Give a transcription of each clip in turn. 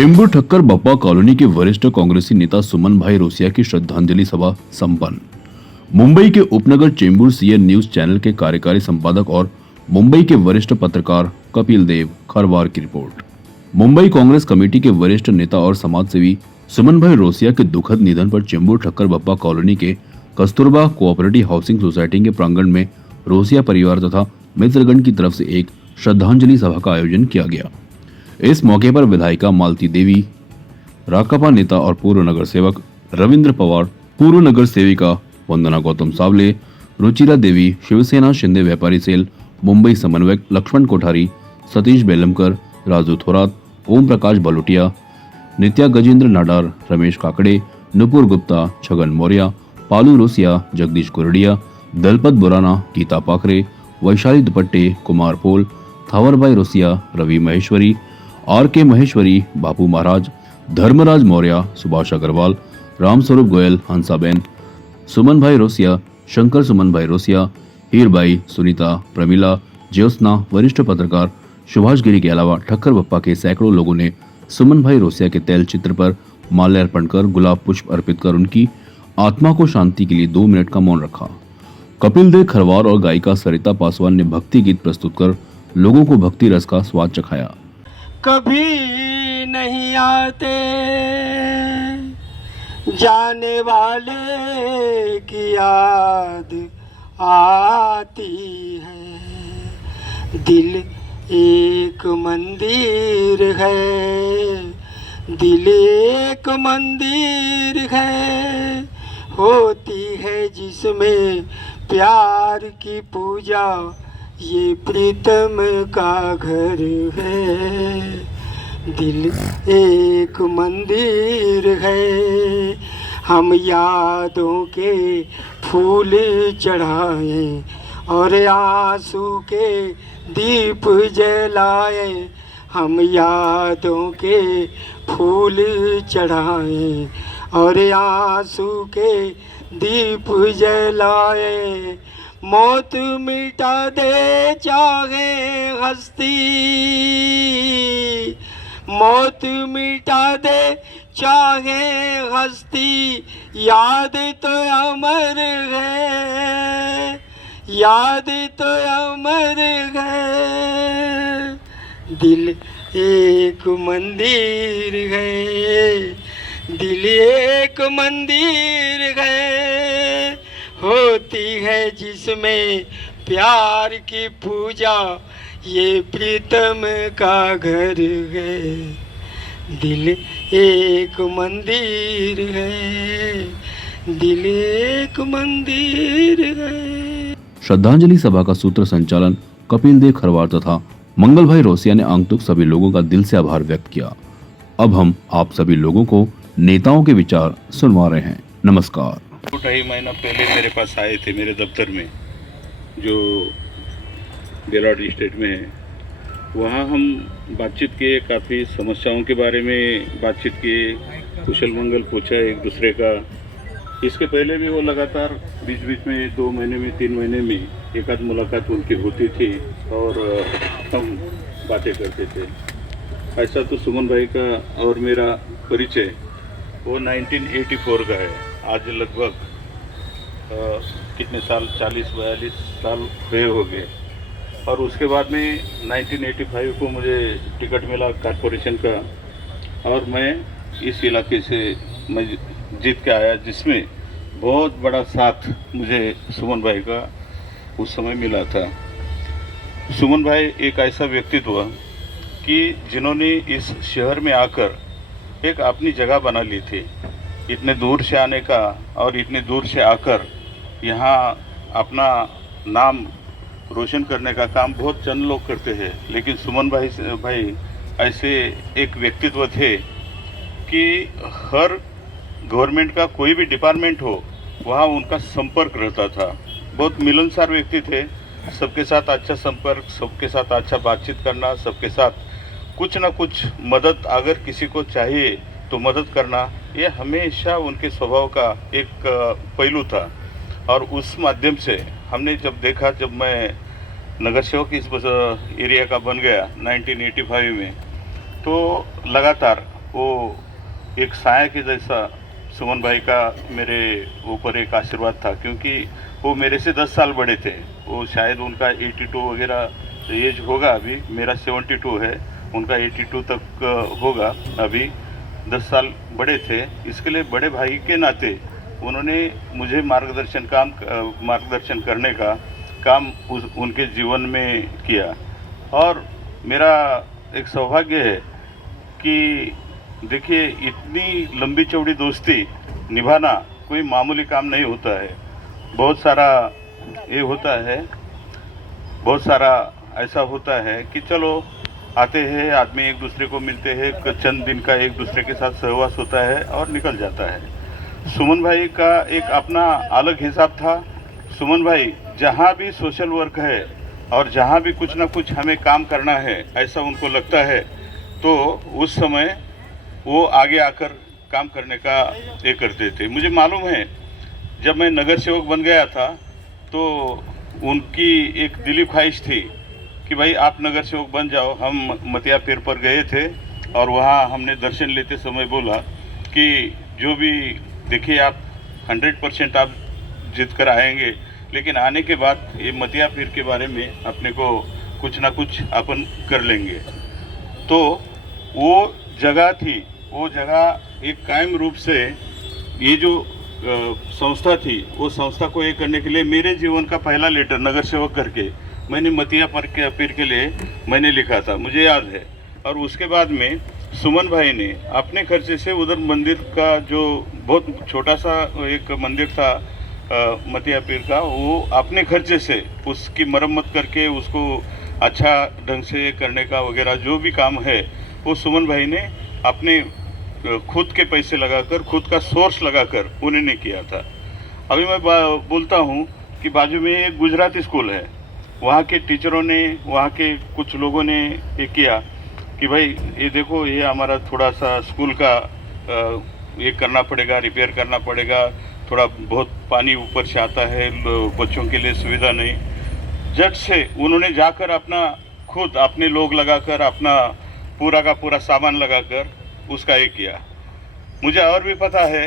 Chembur Thakkar Bappa colony के वरिष्ठ कांग्रेसी नेता सुमन भाई रोसिया की श्रद्धांजलि सभा संपन्न। मुंबई के उपनगर चेंबूर सीएन न्यूज चैनल के कार्यकारी संपादक और मुंबई के वरिष्ठ पत्रकार कपिल देव खरवार की रिपोर्ट। मुंबई कांग्रेस कमेटी के वरिष्ठ नेता और समाजसेवी सुमन भाई रोसिया के दुखद निधन पर चेंबूर ठक्कर बप्पा कॉलोनी के कस्तूरबा कोऑपरेटिव हाउसिंग सोसाइटी के प्रांगण में रोसिया परिवार तथा मित्रगण की तरफ से एक श्रद्धांजलि सभा का आयोजन किया गया। इस मौके पर विधायिका मालती देवी, राकापा नेता और पूर्व नगर सेवक रविंद्र पवार, पूर्व नगर सेविका वंदना गौतम सावले, रुचिरा देवी, शिवसेना शिंदे व्यापारी सेल मुंबई समन्वयक लक्ष्मण कोठारी, सतीश बेलमकर, राजू थोरात, ओम प्रकाश बलोटिया, नित्या गजेंद्र नाडार, रमेश काकड़े, नुपुर गुप्ता, छगन मौर्य, पालू रोसिया, जगदीश कुरडिया, दलपत बुराना, गीता पाखरे, वैशाली दुपट्टे, कुमार पोल, थावरबाई रोसिया, रवि महेश्वरी, आर.के. महेश्वरी, बापू महाराज, धर्मराज मौर्य, सुभाष अग्रवाल, रामस्वरूप गोयल, हंसाबेन, सुमन भाई रोसिया, शंकर सुमन भाई रोसिया, हीरबाई, सुनीता, प्रमिला, ज्योत्सना, वरिष्ठ पत्रकार सुभाष गिरी के अलावा ठक्कर बप्पा के सैकड़ों लोगों ने सुमन भाई रोसिया के तैल चित्र पर माल्यार्पण कर गुलाब पुष्प अर्पित कर उनकी आत्मा को शांति के लिए 2 मिनट का मौन रखा। कपिल देव खरवार और गायिका सरिता पासवान ने भक्ति गीत प्रस्तुत कर लोगों को भक्ति रस का स्वाद चखाया। कभी नहीं आते जाने वाले की याद आती है। दिल एक मंदिर है, दिल एक मंदिर है, होती है जिसमें प्यार की पूजा, ये प्रीतम का घर है। दिल एक मंदिर है, हम यादों के फूल चढ़ाएं और आंसू के दीप जलाएं। हम यादों के फूल चढ़ाएं और आंसू के दीप जलाएं। मौत मिटा दे चाहे हस्ती, मौत मिटा दे चाहे हस्ती, याद तो अमर है, याद तो अमर है। दिल एक मंदिर है, दिल एक मंदिर है, होती है जिसमें प्यार की पूजा, ये प्रीतम का घर है। दिल एक मंदिर है, दिल एक मंदिर है। श्रद्धांजलि सभा का सूत्र संचालन कपिल देव खरवार तथा मंगल भाई रोसिया ने आंतुक सभी लोगों का दिल से आभार व्यक्त किया। अब हम आप सभी लोगों को नेताओं के विचार सुनवा रहे हैं। नमस्कार। 2-2.5 महीना पहले मेरे पास आए थे मेरे दफ्तर में, जो गेलॉर्ड स्टेट में है। वहाँ हम बातचीत किए, काफ़ी समस्याओं के बारे में बातचीत किए, कुशल मंगल पूछा एक दूसरे का। इसके पहले भी वो लगातार बीच बीच में 2 महीने में 3 महीने में एक आध मुलाकात उनकी होती थी और हम बातें करते थे। ऐसा तो सुमन भाई का और मेरा परिचय वो 1984 का है। आज लगभग कितने साल, 40-42 साल हुए हो गए। और उसके बाद में 1985 को मुझे टिकट मिला कॉरपोरेशन का और मैं इस इलाके से मैं जीत के आया, जिसमें बहुत बड़ा साथ मुझे सुमन भाई का उस समय मिला था। सुमन भाई एक ऐसा व्यक्तित्व कि जिन्होंने इस शहर में आकर एक अपनी जगह बना ली थी। इतने दूर से आने का और इतने दूर से आकर यहाँ अपना नाम रोशन करने का काम बहुत चंद लोग करते हैं, लेकिन सुमन भाई ऐसे एक व्यक्तित्व थे कि हर गवर्नमेंट का कोई भी डिपार्टमेंट हो वहाँ उनका संपर्क रहता था। बहुत मिलनसार व्यक्ति थे, सबके साथ अच्छा संपर्क, सबके साथ अच्छा बातचीत करना, सबके साथ कुछ ना कुछ मदद अगर किसी को चाहिए तो मदद करना, ये हमेशा उनके स्वभाव का एक पहलू था। और उस माध्यम से हमने जब देखा, जब मैं नगर सेवक इस एरिया का बन गया 1985 में, तो लगातार वो एक साया के जैसा सुमन भाई का मेरे ऊपर एक आशीर्वाद था, क्योंकि वो मेरे से 10 साल बड़े थे। वो शायद उनका 82 वगैरह एज होगा, अभी मेरा 72 है, उनका 82 तक होगा। अभी 10 साल बड़े थे, इसके लिए बड़े भाई के नाते उन्होंने मुझे मार्गदर्शन करने का काम उनके जीवन में किया। और मेरा एक सौभाग्य है कि देखिए, इतनी लंबी चौड़ी दोस्ती निभाना कोई मामूली काम नहीं होता है। बहुत सारा ये होता है, बहुत सारा ऐसा होता है कि चलो आते हैं आदमी, एक दूसरे को मिलते हैं, चंद दिन का एक दूसरे के साथ सहवास होता है और निकल जाता है। सुमन भाई का एक अपना अलग हिसाब था। सुमन भाई जहाँ भी सोशल वर्क है और जहाँ भी कुछ ना कुछ हमें काम करना है, ऐसा उनको लगता है, तो उस समय वो आगे आकर काम करने का ये करते थे। मुझे मालूम है, जब मैं नगर सेवक बन गया था तो उनकी एक दिली ख्वाहिश थी कि भाई आप नगर सेवक बन जाओ। हम मतिया पीर पर गए थे और वहाँ हमने दर्शन लेते समय बोला कि जो भी देखिए, आप 100% आप जीत कर आएंगे, लेकिन आने के बाद ये मतिया पीर के बारे में अपने को कुछ ना कुछ अपन कर लेंगे। तो वो जगह थी, वो जगह एक कायम रूप से ये जो संस्था थी, वो संस्था को ये करने के लिए मेरे जीवन का पहला लेटर नगर सेवक करके मैंने मतिया पीर के लिए मैंने लिखा था, मुझे याद है। और उसके बाद में सुमन भाई ने अपने खर्चे से उधर मंदिर का, जो बहुत छोटा सा एक मंदिर था मतिया पीर का, वो अपने खर्चे से उसकी मरम्मत करके उसको अच्छा ढंग से करने का वगैरह जो भी काम है, वो सुमन भाई ने अपने खुद के पैसे लगाकर, खुद का सोर्स लगाकर उन्होंने किया था। अभी मैं बोलता हूँ कि बाजू में एक गुजराती स्कूल है, वहाँ के टीचरों ने, वहाँ के कुछ लोगों ने ये किया कि भाई ये देखो, ये हमारा थोड़ा सा स्कूल का ये करना पड़ेगा, रिपेयर करना पड़ेगा, थोड़ा बहुत पानी ऊपर से आता है, बच्चों के लिए सुविधा नहीं। झट से उन्होंने जाकर अपना खुद अपने लोग लगाकर, अपना पूरा का पूरा सामान लगाकर उसका ये किया। मुझे और भी पता है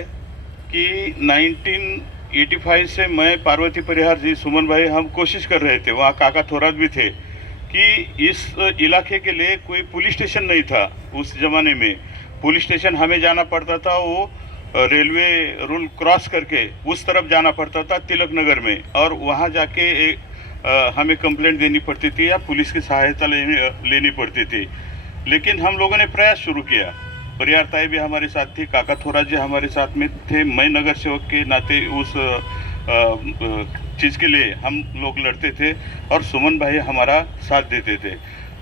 कि 1985 से मैं, पार्वती परिहार जी, सुमन भाई, हम कोशिश कर रहे थे, वहाँ काका थोरात भी थे, कि इस इलाके के लिए कोई पुलिस स्टेशन नहीं था। उस ज़माने में पुलिस स्टेशन हमें जाना पड़ता था, वो रेलवे रूल क्रॉस करके उस तरफ जाना पड़ता था तिलक नगर में, और वहाँ जाके हमें कंप्लेंट देनी पड़ती थी या पुलिस की सहायता लेनी पड़ती थी। लेकिन हम लोगों ने प्रयास शुरू किया। परिहार ताई भी हमारे साथ थी, काका थोरात जी हमारे साथ में थे, मैं नगर सेवक के नाते उस चीज़ के लिए हम लोग लड़ते थे और सुमन भाई हमारा साथ देते थे।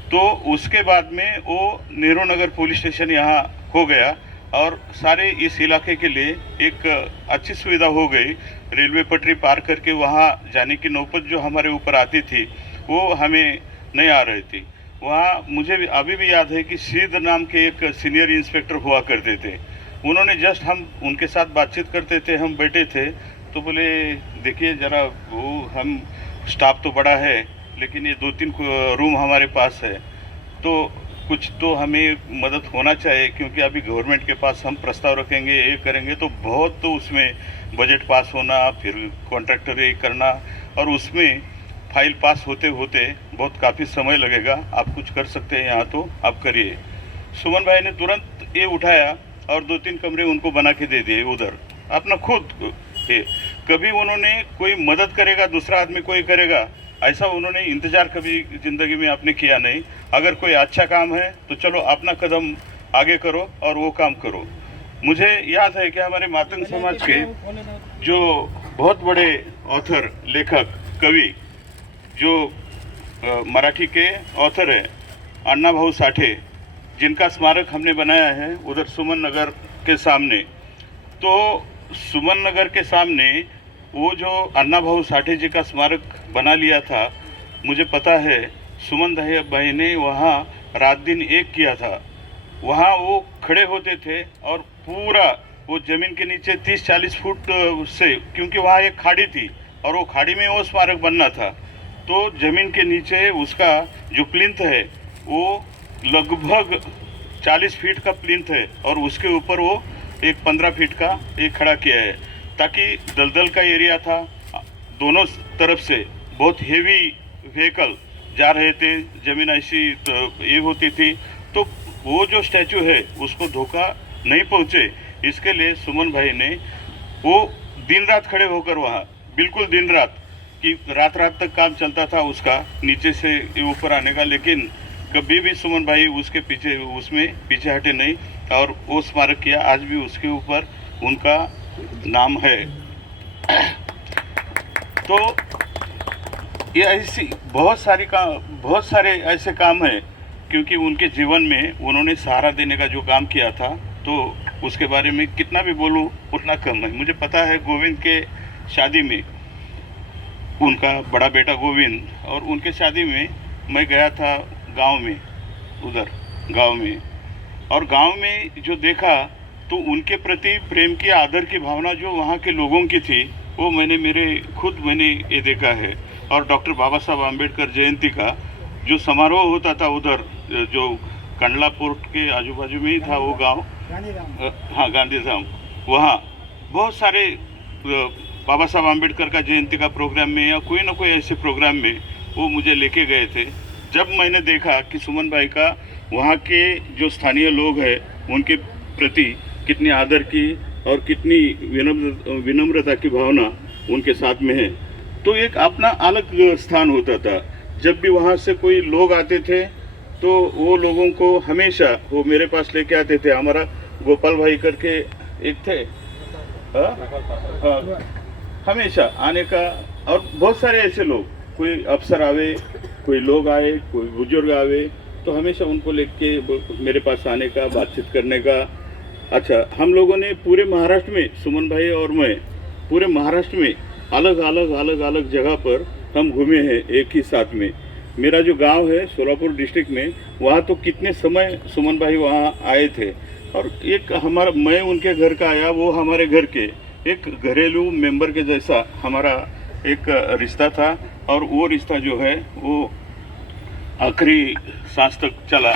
तो उसके बाद में वो नेहरू नगर पुलिस स्टेशन यहाँ हो गया और सारे इस इलाके के लिए एक अच्छी सुविधा हो गई। रेलवे पटरी पार करके वहाँ जाने की नौबत जो हमारे ऊपर आती थी, वो हमें नहीं आ रही थी। वहाँ मुझे भी अभी भी याद है कि सीध नाम के एक सीनियर इंस्पेक्टर हुआ करते थे। उन्होंने जस्ट, हम उनके साथ बातचीत करते थे, हम बैठे थे, तो बोले देखिए ज़रा, वो हम स्टाफ तो बड़ा है लेकिन ये 2-3 रूम हमारे पास है, तो कुछ तो हमें मदद होना चाहिए, क्योंकि अभी गवर्नमेंट के पास हम प्रस्ताव रखेंगे, ये करेंगे तो बहुत, तो उसमें बजट पास होना, फिर कॉन्ट्रैक्टर ये करना, और उसमें फाइल पास होते होते बहुत काफ़ी समय लगेगा। आप कुछ कर सकते हैं यहाँ तो आप करिए। सुमन भाई ने तुरंत ये उठाया और 2-3 कमरे उनको बना के दे दिए उधर, अपना खुद है। कभी उन्होंने कोई मदद करेगा, दूसरा आदमी कोई करेगा, ऐसा उन्होंने इंतज़ार कभी ज़िंदगी में आपने किया नहीं। अगर कोई अच्छा काम है तो चलो अपना कदम आगे करो और वो काम करो। मुझे याद है कि हमारे मातंग समाज के जो बहुत बड़े ऑथर, लेखक, कवि, जो मराठी के ऑथर है अण्णा भाऊ साठे, जिनका स्मारक हमने बनाया है उधर सुमन नगर के सामने। तो सुमन नगर के सामने वो जो अण्णा भाऊ साठे जी का स्मारक बना लिया था, मुझे पता है सुमन भाई ने वहाँ रात दिन एक किया था। वहाँ वो खड़े होते थे और पूरा वो ज़मीन के नीचे 30-40 फुट से, क्योंकि वहाँ एक खाड़ी थी और वो खाड़ी में वो स्मारक बनना था, तो ज़मीन के नीचे उसका जो प्लिंथ है वो लगभग 40 फीट का प्लिंथ है और उसके ऊपर वो एक 15 फीट का एक खड़ा किया है, ताकि दलदल का एरिया था, दोनों तरफ से बहुत हेवी व्हीकल जा रहे थे, ज़मीन ऐसी ये होती थी, तो वो जो स्टैचू है उसको धोखा नहीं पहुँचे, इसके लिए सुमन भाई ने वो दिन रात खड़े होकर वहाँ, बिल्कुल दिन रात कि रात रात तक काम चलता था उसका नीचे से ऊपर आने का, लेकिन कभी भी सुमन भाई उसके पीछे उसमें पीछे हटे नहीं और वो स्मारक किया। आज भी उसके ऊपर उनका नाम है। तो ये ऐसी बहुत सारे ऐसे काम हैं, क्योंकि उनके जीवन में उन्होंने सहारा देने का जो काम किया था, तो उसके बारे में कितना भी बोलूँ उतना कम है। मुझे पता है गोविंद के शादी में, उनका बड़ा बेटा गोविंद, और उनके शादी में मैं गया था गांव में, उधर गांव में, और गांव में जो देखा तो उनके प्रति प्रेम की, आदर की भावना जो वहाँ के लोगों की थी, वो मैंने ये देखा है। और डॉक्टर बाबा साहब आम्बेडकर जयंती का जो समारोह होता था उधर, जो कंडला पोर्ट के आजू बाजू में ही था वो गांव, हाँ गांधीधाम, वहाँ बहुत सारे बाबा साहब आम्बेडकर का जयंती का प्रोग्राम में या कोई ना कोई ऐसे प्रोग्राम में वो मुझे लेके गए थे। जब मैंने देखा कि सुमन भाई का वहाँ के जो स्थानीय लोग हैं उनके प्रति कितनी आदर की और कितनी विनम्रता की भावना उनके साथ में है, तो एक अपना अलग स्थान होता था। जब भी वहाँ से कोई लोग आते थे तो वो लोगों को हमेशा वो मेरे पास लेके आते थे। हमारा गोपाल भाई करके एक थे, हमेशा आने का, और बहुत सारे ऐसे लोग, कोई अफसर आवे, कोई लोग आए, कोई बुजुर्ग आवे, तो हमेशा उनको लेके मेरे पास आने का, बातचीत करने का। अच्छा, हम लोगों ने पूरे महाराष्ट्र में, सुमन भाई और मैं पूरे महाराष्ट्र में अलग अलग जगह पर हम घूमे हैं एक ही साथ में। मेरा जो गांव है सोलापुर डिस्ट्रिक्ट में, वहाँ तो कितने समय सुमन भाई वहाँ आए थे, और एक हमारा, मैं उनके घर का आया, वो हमारे घर के एक घरेलू मेंबर के जैसा हमारा एक रिश्ता था, और वो रिश्ता जो है वो आखिरी सांस तक चला।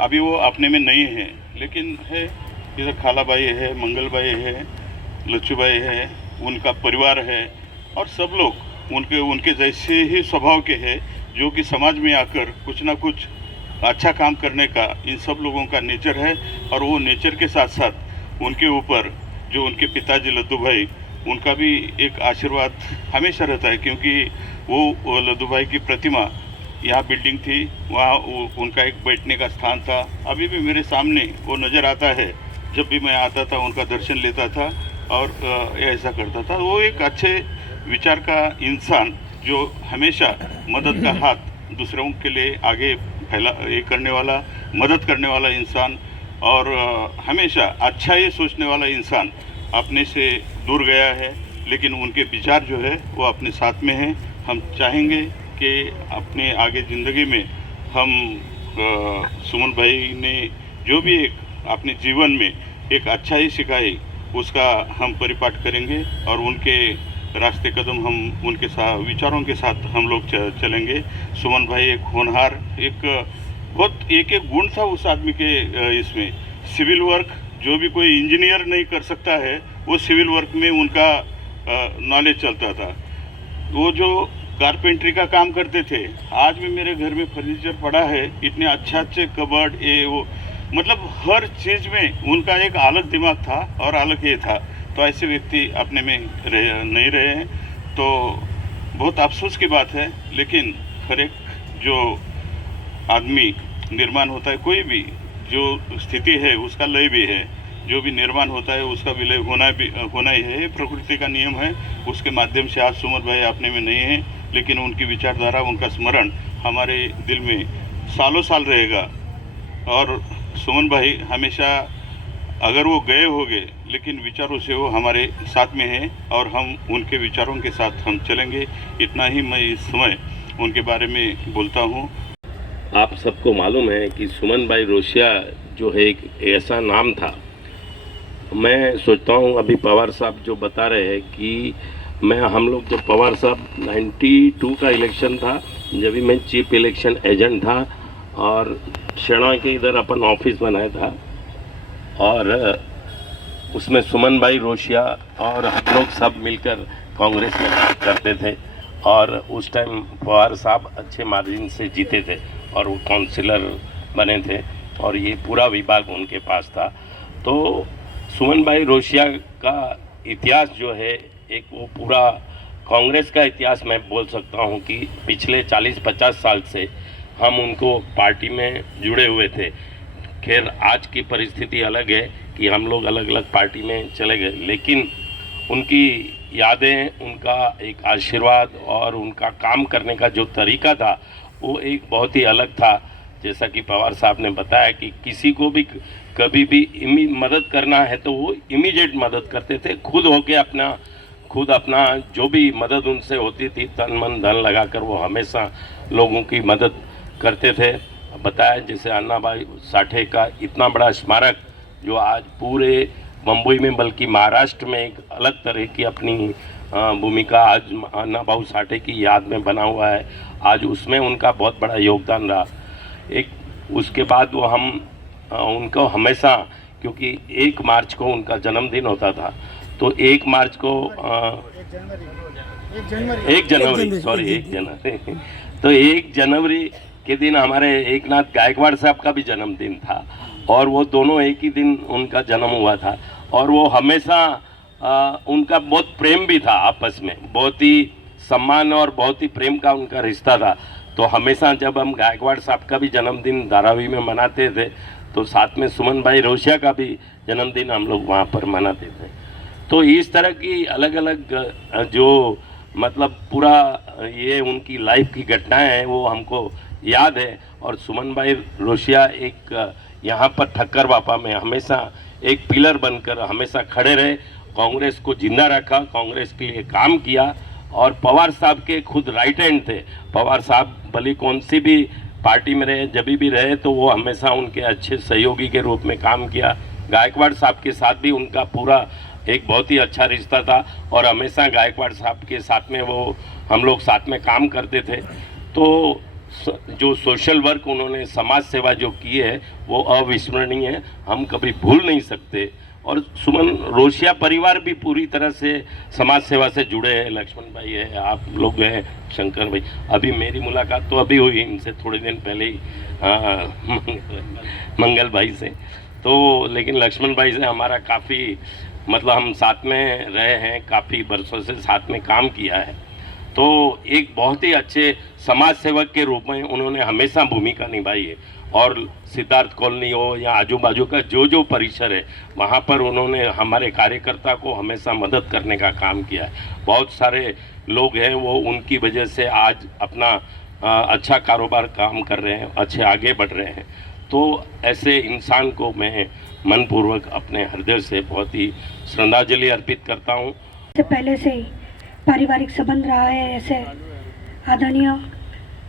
अभी वो अपने में नहीं है, लेकिन है, इधर खालाबाई है, मंगलबाई है, लच्छूबाई है, उनका परिवार है, और सब लोग उनके जैसे ही स्वभाव के हैं, जो कि समाज में आकर कुछ ना कुछ अच्छा काम करने का इन सब लोगों का नेचर है। और वो नेचर के साथ साथ उनके ऊपर जो उनके पिताजी लद्दू भाई, उनका भी एक आशीर्वाद हमेशा रहता है, क्योंकि वो लद्दू भाई की प्रतिमा यहाँ बिल्डिंग थी, वहाँ उनका एक बैठने का स्थान था। अभी भी मेरे सामने वो नज़र आता है, जब भी मैं आता था उनका दर्शन लेता था और ऐसा करता था। वो एक अच्छे विचार का इंसान, जो हमेशा मदद का हाथ दूसरों के लिए आगे करने वाला, मदद करने वाला इंसान, और हमेशा अच्छा ही सोचने वाला इंसान अपने से दूर गया है, लेकिन उनके विचार जो है वो अपने साथ में है। हम चाहेंगे कि अपने आगे ज़िंदगी में हम सुमन भाई ने जो भी एक अपने जीवन में एक अच्छा ही सिखाई, उसका हम परिपाठ करेंगे, और उनके रास्ते कदम हम उनके साथ विचारों के साथ हम लोग चलेंगे। सुमन भाई एक होनहार, एक गुण था उस आदमी के, इसमें सिविल वर्क, जो भी कोई इंजीनियर नहीं कर सकता है, वो सिविल वर्क में उनका नॉलेज चलता था। वो जो कारपेंट्री का काम करते थे, आज भी मेरे घर में फर्नीचर पड़ा है, इतने अच्छे कबर्ड, वो मतलब हर चीज़ में उनका एक अलग दिमाग था और अलग ये था। तो ऐसे व्यक्ति अपने में नहीं रहे हैं, तो बहुत अफसोस की बात है। लेकिन हर एक जो आदमी निर्माण होता है, कोई भी जो स्थिति है उसका लय भी है, जो भी निर्माण होता है उसका विलय होना ही है, प्रकृति का नियम है। उसके माध्यम से आज सुमन भाई अपने में नहीं है, लेकिन उनकी विचारधारा, उनका स्मरण हमारे दिल में सालों साल रहेगा। और सुमन भाई हमेशा, अगर वो गए होंगे, लेकिन विचारों से वो हमारे साथ में हैं, और हम उनके विचारों के साथ हम चलेंगे। इतना ही मैं इस समय उनके बारे में बोलता हूँ। आप सबको मालूम है कि सुमन भाई रोसिया जो है एक ऐसा नाम था। मैं सोचता हूँ, अभी पवार साहब जो बता रहे हैं कि हम लोग जब पवार साहब 92 का इलेक्शन था, जब भी मैं चीफ इलेक्शन एजेंट था, और शेणा के इधर अपन ऑफिस बनाया था और उसमें सुमन भाई रोशिया और हम लोग सब मिलकर कांग्रेस में काम करते थे और उस टाइम पवार साहब अच्छे मार्जिन से जीते थे और वो काउंसिलर बने थे और ये पूरा विभाग उनके पास था। तो सुमन भाई रोशिया का इतिहास जो है एक वो पूरा कांग्रेस का इतिहास मैं बोल सकता हूँ कि पिछले 40-50 साल से हम उनको पार्टी में जुड़े हुए थे। खैर आज की परिस्थिति अलग है कि हम लोग अलग अलग पार्टी में चले गए, लेकिन उनकी यादें, उनका एक आशीर्वाद और उनका काम करने का जो तरीका था वो एक बहुत ही अलग था। जैसा कि पवार साहब ने बताया कि किसी को भी कभी भी मदद करना है तो वो इमीडिएट मदद करते थे, खुद अपना जो भी मदद उनसे होती थी तन मन धन लगाकर वो हमेशा लोगों की मदद करते थे। बताया जैसे अन्ना भाई साठे का इतना बड़ा स्मारक जो आज पूरे मुंबई में बल्कि महाराष्ट्र में एक अलग तरह की अपनी भूमिका आज अन्ना भाऊ साठे की याद में बना हुआ है, आज उसमें उनका बहुत बड़ा योगदान रहा। एक उसके बाद वो हम उनको हमेशा, क्योंकि 1 मार्च को उनका जन्मदिन होता था, तो 1 मार्च को 1 जनवरी तो 1 जनवरी के दिन हमारे एकनाथ गायकवाड़ साहब का भी जन्मदिन था और वो दोनों एक ही दिन उनका जन्म हुआ था और वो हमेशा उनका बहुत प्रेम भी था, आपस में बहुत ही सम्मान और बहुत ही प्रेम का उनका रिश्ता था। तो हमेशा जब हम गायकवाड़ साहब का भी जन्मदिन धारावी में मनाते थे तो साथ में सुमन भाई रोशिया का भी जन्मदिन हम लोग वहाँ पर मनाते थे। तो इस तरह की अलग अलग जो मतलब पूरा ये उनकी लाइफ की घटनाएं हैं वो हमको याद है। और सुमन भाई रोशिया एक यहाँ पर ठक्कर बापा में हमेशा एक पिलर बनकर हमेशा खड़े रहे, कांग्रेस को जिंदा रखा, कांग्रेस के लिए काम किया और पवार साहब के खुद राइट हैंड थे। पवार साहब भले कौन सी भी पार्टी में रहे, जब भी रहे तो वो हमेशा उनके अच्छे सहयोगी के रूप में काम किया। गायकवाड़ साहब के साथ भी उनका पूरा एक बहुत ही अच्छा रिश्ता था और हमेशा गायकवाड़ साहब के साथ में वो हम लोग साथ में काम करते थे। तो जो सोशल वर्क उन्होंने, समाज सेवा जो की है वो अविस्मरणीय है, हम कभी भूल नहीं सकते। और सुमन रोशिया परिवार भी पूरी तरह से समाज सेवा से जुड़े हैं। लक्ष्मण भाई है, आप लोग हैं, शंकर भाई, अभी मेरी मुलाकात तो अभी हुई इनसे थोड़े दिन पहले ही मंगल भाई से। तो लेकिन लक्ष्मण भाई से हमारा काफ़ी मतलब हम साथ में रहे हैं, काफ़ी वर्षों से साथ में काम किया है। तो एक बहुत ही अच्छे समाज सेवक के रूप में उन्होंने हमेशा भूमिका निभाई है और सिद्धार्थ कॉलोनी हो या आजू बाजू का जो परिसर है वहाँ पर उन्होंने हमारे कार्यकर्ता को हमेशा मदद करने का काम किया है। बहुत सारे लोग हैं वो उनकी वजह से आज अपना अच्छा कारोबार काम कर रहे हैं, अच्छे आगे बढ़ रहे हैं। तो ऐसे इंसान को मैं मनपूर्वक अपने हृदय से बहुत ही श्रद्धांजलि अर्पित करता हूँ। से पहले से ही पारिवारिक संबंध रहा है। ऐसे आदरणीय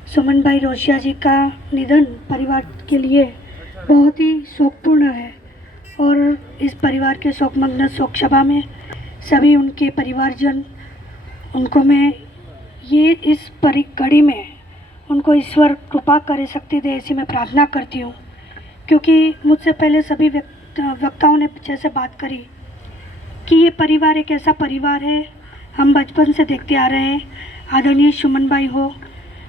सुमन भाई रोशिया जी का निधन परिवार के लिए बहुत ही शोकपूर्ण है और इस परिवार के शोकमग्न शोक सभा में सभी उनके परिवारजन, उनको मैं ये इस घड़ी में उनको ईश्वर कृपा करे, शक्ति दे, ऐसी मैं प्रार्थना करती हूँ। क्योंकि मुझसे पहले सभी वक्ताओं ने जैसे बात करी कि ये परिवार एक ऐसा परिवार है, हम बचपन से देखते आ रहे हैं। आदरणीय सुमन भाई हो,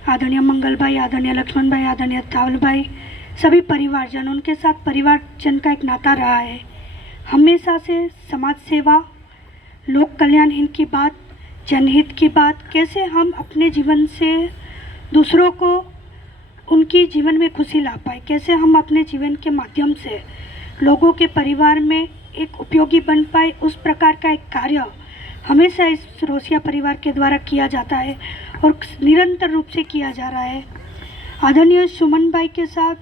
आदरणीय मंगल भाई, आदरणीय लक्ष्मण भाई, आदरणीय तावल भाई, सभी परिवारजन, उनके साथ परिवारजन का एक नाता रहा है। हमेशा से समाज सेवा, लोक कल्याण हित की बात, जनहित की बात, कैसे हम अपने जीवन से दूसरों को उनकी जीवन में खुशी ला पाए, कैसे हम अपने जीवन के माध्यम से लोगों के परिवार में एक उपयोगी बन पाए, उस प्रकार का एक कार्य हमेशा इस रोशिया परिवार के द्वारा किया जाता है और निरंतर रूप से किया जा रहा है। आदरणीय सुमन भाई के साथ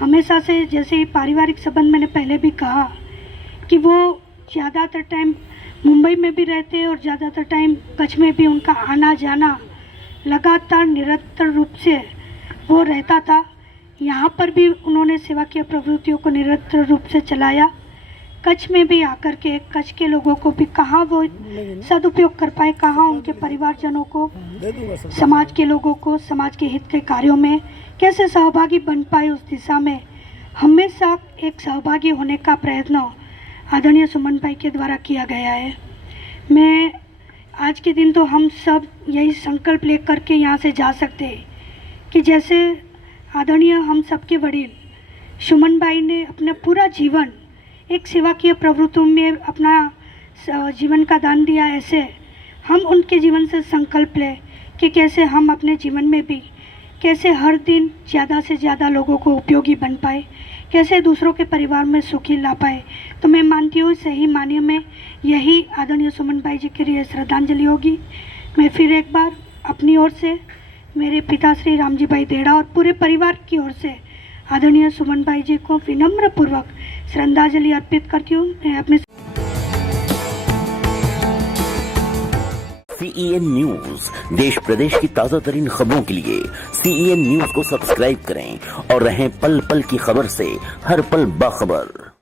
हमेशा से जैसे पारिवारिक संबंध, मैंने पहले भी कहा कि वो ज़्यादातर टाइम मुंबई में भी रहते और ज़्यादातर टाइम कच्छ में भी उनका आना जाना लगातार निरंतर रूप से वो रहता था। यहाँ पर भी उन्होंने सेवा की प्रवृत्तियों को निरंतर रूप से चलाया। कच्छ में भी आकर के कच्छ के लोगों को भी कहाँ वो सदुपयोग कर पाए, कहाँ उनके परिवारजनों को, समाज के लोगों को, समाज के हित के कार्यों में कैसे सहभागी बन पाए, उस दिशा में हमेशा एक सहभागी होने का प्रयत्न आदरणीय सुमन भाई के द्वारा किया गया है। मैं आज के दिन तो हम सब यही संकल्प लेकर के यहाँ से जा सकते हैं कि जैसे आदरणीय हम सबके वडील सुमन भाई ने अपना पूरा जीवन एक सेवाकीय प्रवृत्तियों में अपना जीवन का दान दिया, ऐसे हम उनके जीवन से संकल्प लें कि कैसे हम अपने जीवन में भी कैसे हर दिन ज़्यादा से ज़्यादा लोगों को उपयोगी बन पाए, कैसे दूसरों के परिवार में सुखी ला पाए। तो मैं मानती हूँ सही मायने में यही आदरणीय सुमन भाई जी के लिए श्रद्धांजलि होगी। मैं फिर एक बार अपनी ओर से, मेरे पिता श्री रामजी भाई देड़ा और पूरे परिवार की ओर से आदरणीय सुमन भाई जी को विनम्र पूर्वक श्रद्धांजलि अर्पित करती हूँ। मैं अपने CEN न्यूज देश प्रदेश की ताजा तरीन खबरों के लिए CEN न्यूज को सब्सक्राइब करें और रहें पल पल की खबर से हर पल बाखबर।